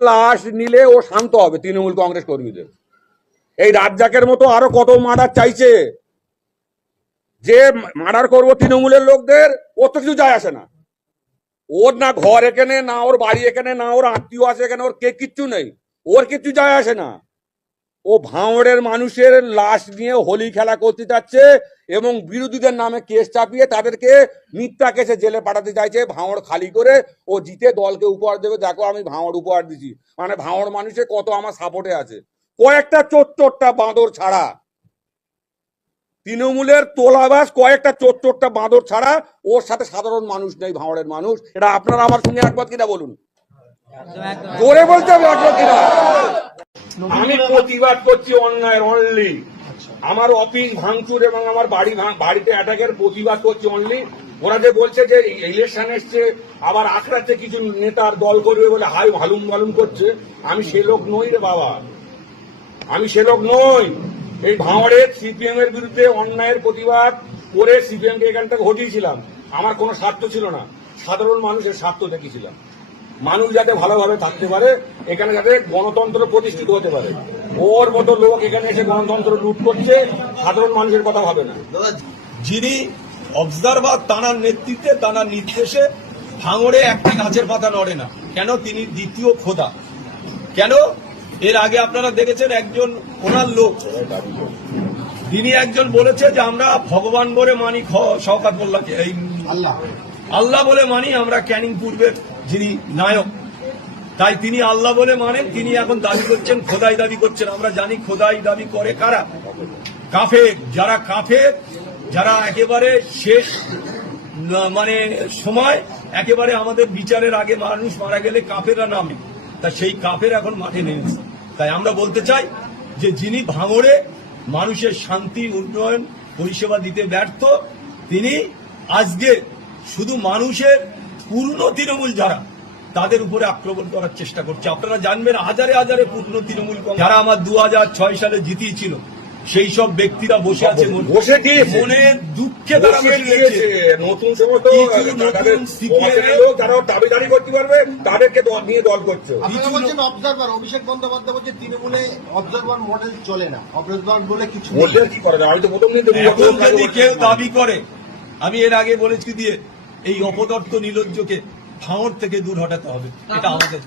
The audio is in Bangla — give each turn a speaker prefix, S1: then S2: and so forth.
S1: লাশ নিলে ও শান্ত হবে তৃণমূল কংগ্রেস কর্মীদের। এই রাজ্জাকের মতো আরও কত মার্ডার চাইছে? যে মার্ডার করব তৃণমূলের লোকদের ও তো কিছু যায় আসে না। ওর না ঘর এখানে, না ওর বাড়ি এখানে, না ওর আত্মীয় আছে এখানে, ওর কে কিচ্ছু নেই। ওর কিচ্ছু যায় আসে না। ও ভাঁড়ের মানুষের লাশ নিয়ে হোলি খেলা করতে যাচ্ছে এবং বিরোধীদের নামে কেস চাপিয়ে তাদেরকে মিথ্যা কেসে জেলে পাঠাতে চাইছে। ভাঁড় খালি করে ও জিতে দলকে উপহার দেবে। দেখো আমি ভাঁড় উপহার দিছি। মানে ভাঁড় মানুষের কত আমার সাপোর্টে আছে। কয়েকটা চোর চোরটা বাঁদর ছাড়া। তৃণমূলের তোলাবাস কয়েকটা চোর চোরটা বাঁদর ছাড়া ওর সাথে সাধারণ মানুষ নেই ভাঁড়ের মানুষ। এটা আপনারা আমার সঙ্গে একবার কিনা বলুন? জোরে বলতে হবে একবার কিনা? আমি প্রতিবাদ করছি অন্যায়ের অনলি আমার অফিস ভাঙচুর এবং আমার বাড়ি বাড়িতে অ্যাটাকের প্রতিবাদ করছি অনলি ওরা যে বলছে যে ইলেকশন এসছে আবার আখড়াতে কিছু নেতার দল করবে বলে হাই হালুম বালুম করছে আমি সে লোক নই রে বাবা। আমি সে লোক নই। এই ভাঁড়ের সিপিএম এর বিরুদ্ধে অন্যায়ের প্রতিবাদ করে সিপিএম কে এখান থেকে হটিয়েছিলাম। আমার কোনো স্বার্থ ছিল না। সাধারণ মানুষের স্বার্থ দেখেছিলাম। মানুষ যাতে ভালোভাবে থাকতে পারে এখানে যাতে গণতন্ত্র প্রতিষ্ঠিত হতে পারে। ওর মতো লোক এখানে এসে গণতন্ত্র লুট করছে সাধারণ মানুষের কথা ভাবে না।
S2: যিনি অবজারভার তানার নেতৃত্বে তানার নির্দেশে ভাঙড়ে একটি গাছের পাতা নড়ে না কেন তিনি দ্বিতীয় খোদা? কেন? এর আগে আপনারা দেখেছেন একজন ওনার লোক তিনি একজন বলেছে যে আমরা ভগবান বলে মানি খ- শওকাত মোল্লাকে এই
S3: আল্লাহ।
S2: আল্লাহ বলে মানি আমরা ক্যানিং পূর্বের যিনি নায়ক, তাই তিনি আল্লাহ বলে মানেন, তিনি এখন দাবি করছেন, খোদাই দাবি করছেন। আমরা জানি খোদাই দাবি করে কারা? কাফে যারা কাফে যারা একেবারে শেষ মানে সময়, একেবারে আমাদের বিচারের আগে মানুষ মারা গেলে কাফেরা নামে। তা সেই কাফের এখন মাঠে নেমেছে। তাই আমরা বলতে চাই যে যিনি ভাঙড়ে মানুষের শান্তি, উন্নয়ন, পরিষেবা দিতে ব্যর্থ, তিনি আজকে শুধু মানুষের পূর্ণ তৃণমূল যারা তাদের উপরে আক্রমণ করার চেষ্টা করছে। আপনারা জানবেন হাজারে হাজারে পূর্ণ তৃণমূল যারা আমার দু হাজার ছয় সালে জিতিয়েছিল সেই সব ব্যক্তিরা বসে আছে
S1: বসে
S2: মনে দুঃখে তারা।
S1: নতুন সময় দাবিদারি করতে পারবে তাদেরকে নিয়ে দল করছে।
S3: আপনারা বলছেন অবজারভার অভিষেক বন্দ্যোপাধ্যায় বলছে তৃণমূলে অবজারভার মডেল চলে না। অবজারভার বলে কিছু
S1: কি করা? আমি তো প্রথম দিন
S2: যদি কেউ দাবি করে আমি এর আগে বলেছি দিয়ে এই অপদর্থ নিলজ্জকে ভাঙর থেকে দূর হটাতে হবে এটা আমাদের।